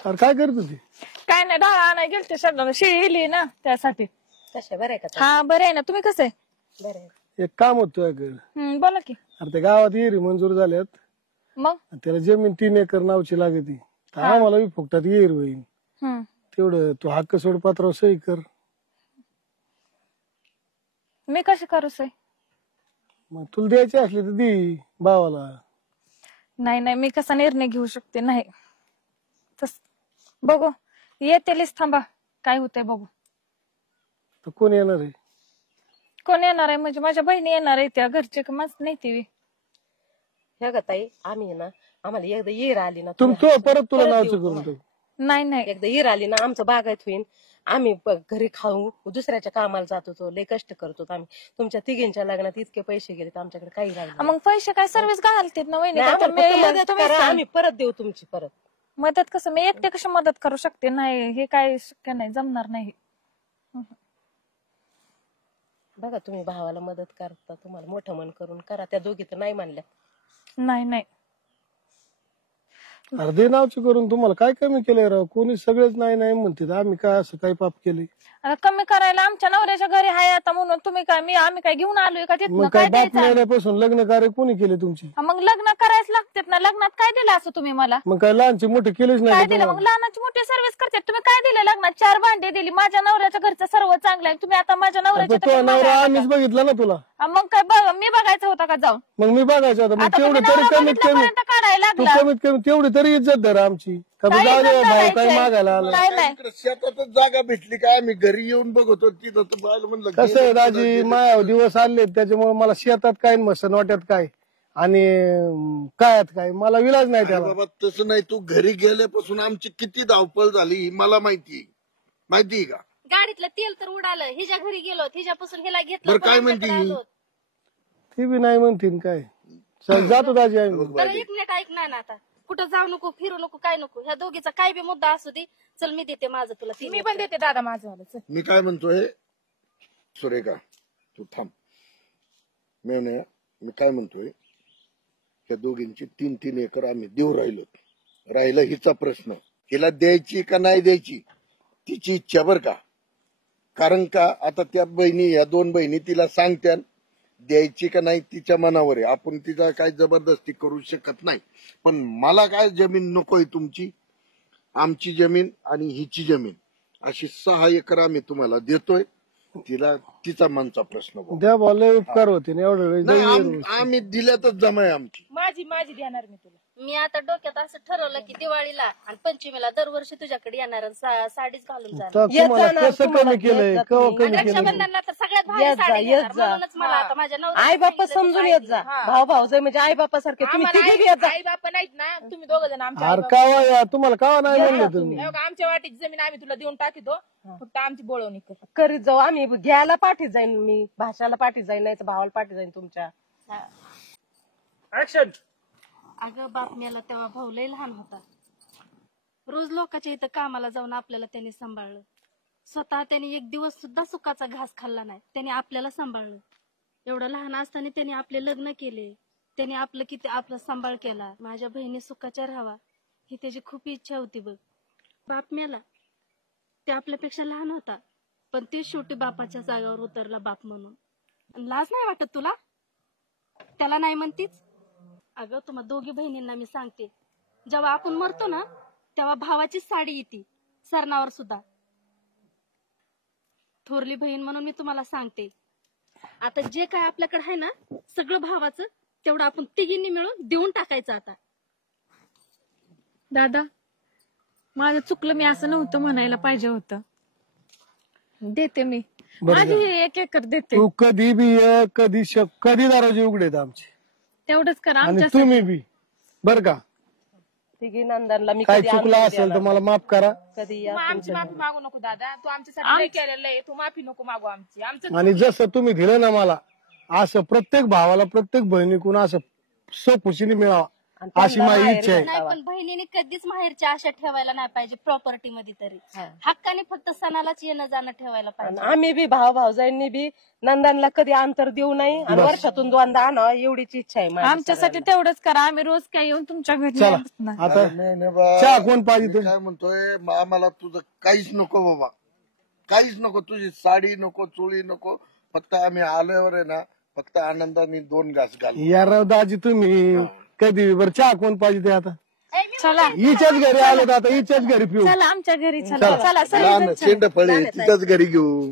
अरे काय करत होती? काय नाही, डाळ आणाय गेलते शेताला, शेळी गेली ना त्यासाठी. कशा बरं आहे का? हा बरं आहे ना, तुम्ही कसं आहे? बरं आहे. एक काम होत तुझ्याकडे. बोला की. अरे त्या गावात येरी मंजूर झाल्यात, मग त्याला जमीन 3 एकर नावची लागती. आम्हाला बी फुकटात येर होईल तेवढं तू हक्क सोड पात्रावर सही कर. मी कशी करू सई? मग तुला द्यायची असली तर दे भावाला. नाही नाही, मी कसा निर्णय घेऊ शकते? नाही तस बघू, येतेलीच, थांबा काय होतंय बघू. तर कोण येणार आहे? कोण येणार आहे म्हणजे माझ्या बहिणी येणार आहे, त्या घरचे का माझ नाही ती. हे ग ताई, आम्ही ना आम्हाला एकदा येर आली ना परत तुला नावचं करून टाकू. नाही नाही, एकदा येर आली ना आमचं बागायत होईल. आम्ही घरी खाऊ, दुसऱ्याच्या कामाला जात होतो, लय कष्ट करतो आम्ही. तुमच्या तिघींच्या लग्नात इतके पैसे गेले तर आमच्याकडे काही राहिलं मग पैसे काय सर्व्हिस घालते ना वहिनी? नाही. आता मदत तुम्ही करा, आम्ही परत देऊ तुमची परत मदत. कसं मी एकटे कशी मदत करू शकते? नाही, हे काय शक्य नाही, जमणार नाही. बघा तुम्ही भावाला मदत करता, तुम्हाला मोठं मन करून करा. त्या दोघी तर नाही मानल्या. नाही नाही, अर्धे नावचं करून तुम्हाला काय कमी केलंय राव? कोणी सगळेच नाही नाही म्हणते. आम्ही काय असं काय पाप केले? आता कमी करायला आमच्या नवऱ्याच्या घरी आहे आता म्हणून तुम्ही काय, आम्ही काय घेऊन आलोय का तिथनं? मग काय काय बाप द्यायचं? मिळाल्यापासून लग्न कार्य कोणी केले तुमची? मग लग्न करायच लागतात ना. लग्नात काय दिलं असं तुम्ही मला? मग काय लहानचे मोठे केलेच काय नाही दिलं? मग लहानाची मोठी सर्व्हिस करतात तुम्ही. काय दिलं लग्नात? 4 भांडे दिली. माझ्या नवऱ्याच्या घरचं सर्व चांगलं आहे. तुम्ही आता माझ्या नवऱ्याच्या तो नवरा आम्हीच बघितला ना तुला. मग काय बघ, मी बघायचं होता का जाऊन? मग मी बघायचं होतं. मग आता तेवढी तुम्ही तरी नवरा कमीत कमी बघितल्यापर्यंत काढायला तू लागला. कमीत कमी तेवढी तरी इज्जत धर आमची. का काय जाऊ दे इज्जत भाऊ, धरायची? काही मागायला आलं. नाही नाही, इकडे शेतातच जागा भेटली काय? आम्ही घरी येऊन बघतो तिथं तर बायला म्हणलं कसं आहे दाजी, माया दिवस आले त्याच्यामुळे मला शेतात काय मसन वाट्यात काय आणि कायात काय मला विलाज नाही त्याला. बाबा तसं नाही, तू घरी गेल्यापासून आमची किती धावपळ झाली मला माहितीये का? गाडीतलं तेल तर उडालं. हिच्या घरी गेलो, हिच्यापासून हिला घेतलं. बरं काय म्हणते ही? ती बी नाही म्हणतील काय. चल जातो दाजी आम्ही. बरं एक मिनिट ऐक ना आता. कुठं जाऊ नको, फिरू नको, काय नको. ह्या दोघीचा काय बी मुद्दा असू दे. चल मी देते माझं तुला. मी पण देते दादा माझं. मी काय म्हणतोय सुरेखा, तू थांब. मी काय म्हणतोय, त्या दोघींची 3-3 एकर आम्ही देऊ राहिला हिचा प्रश्न. हिला द्यायची का नाही द्यायची तिची इच्छा बर का. कारण का आता त्या बहिणी, या 2 बहिणी तिला सांगत्या द्यायची का नाही तिच्या मनावर आहे. आपण तिचा काय जबरदस्ती करू शकत नाही. पण मला काय जमीन नकोय तुमची, आमची जमीन आणि हिची जमीन अशी 6 एकर आम्ही तुम्हाला देतोय. तिला तिचा मनचा प्रश्न बघ. द्या बोलले उपकार होते ना एवढं वेळ. नाही, आम्ही दिल्यातच जमाय आमची. माझी देणार मी तुला. मी आता डोक्यात असं ठरवलं की दिवाळीला आणि पंचमीला दरवर्षी तुझ्याकडे येणार आणि साडीच घालून जाणार. तुम्हाला कसं कमी केलंय? कमी केलं? रक्षाबंधनला तर सगळ्यात भारी साडी घेणार. म्हणूनच मला आता माझ्या नवऱ्याने आई बाप्पा सांगितलं समजून तू येत जा. भाऊ भाऊ म्हणजे आई बाप्पा सारखे तुम्ही तिघी बी येत जा. आई बापा नाहीत ना, तुम्ही 2 जण आमच्या. अरे कावा या तुम्हाला कावा नाही म्हणलं तुम्ही? आमच्या वाटीची जमीन आम्ही तुला देऊन टाकितो, फक्त आमची बोलवणी कर. करीत जाऊ. आम्ही घ्यायला पाठीत जाईन, मी भाषाला पाठीत जाईन, नाही तर भावाला पाठीत जाईन तुमच्या. ऍक्शन. अगं बातम्याला तेव्हा भाऊ लय लहान होता. रोज लोकांच्या इथं कामाला जाऊन आपल्याला त्यांनी सांभाळलं. स्वतः त्यांनी एक दिवस सुद्धा सुखाचा घास खाल्ला नाही. त्यांनी आपल्याला सांभाळलं. एवढं लहान असताना त्यांनी आपले लग्न केले. त्यांनी आपला सांभाळ केला. माझ्या बहिणी सुखाच्या राहावा ही त्याची खूप इच्छा होती बघ. बातम्याला ते आपल्यापेक्षा लहान होता, पण ती शेवटी बापाच्या जागावर उतरला बाप म्हणून. लाज नाही वाटत तुला? त्याला नाही म्हणतीच? अगं तुम्हा दोघी बहिणींना मी सांगते, जेव्हा आपण मरतो ना तेव्हा भावाचीच साडी येते सरणावर सुद्धा. थोरली बहीण म्हणून मी तुम्हाला सांगते, आता जे काय आपल्याकडे आहे ना सगळं भावाचं, तेवढं आपण तिघींनी मिळून देऊन टाकायचं. आता दादा माझं चुकलं, मी असं नव्हतं म्हणायला पाहिजे होतं. देते मी माझी 1 एकर देते. तू कधी बी ये, कधी दरवाजे उघडेत आमचे. तेवढंच करा आणि आमच्या. तुम्ही बी बर का, तिघी नंदनला मी काय कधी चुकलं आणून असेल तर देणार मला माफ करा. कधी या आमची माफी मागू नको दादा. तू आमच्यासाठी लय केलेलं आहे, तू माफी नको मागू आमची. आमचं आणि जसं तुम्ही दिलं ना मला, असं प्रत्येक भावाला प्रत्येक बहिणीकडून असं खुशीने मिळावा आणि अशी त्यांना माझी माहेरी इच्छा आहे. नाही भेटावं. पण बहिणीने कधीच माहेरची आशा ठेवायला नाही पाहिजे प्रॉपर्टी मध्ये तरी हा. हक्काने फक्त सणालाच येणं जाणं ठेवायला आणि पाहिजे आम्ही बी भाऊजाईंनी बी नंदनला कधी अंतर देऊ नये आणि वर्षातून 2दा आणावं एवढीच इच्छा आहे माझी आमच्यासाठी सगळ्यांना. तेवढंच करा, आम्ही रोज काय येऊन तुमच्या घरी चला नाही बसणार. आता नाही, नाही बा. चहा कोण पाहिजे मी ते? काय म्हणतोय आम्हाला तुझं काहीच नको बाबा, काहीच नको, तुझी साडी नको, चोळी नको, फक्त आम्ही आल्यावर आहे ना फक्त आनंदाने 2 घास घाल. या राव दाजी तुम्ही कधी बरं चहा कोण पाहिजे ते आता चला हिच्याच घरी आलो तर आता हिच्याच घरी पिऊ चला आमच्या घरी चला चला लहान सगळेजण चला. शेंड फळे तिच्याच घरी घेऊ.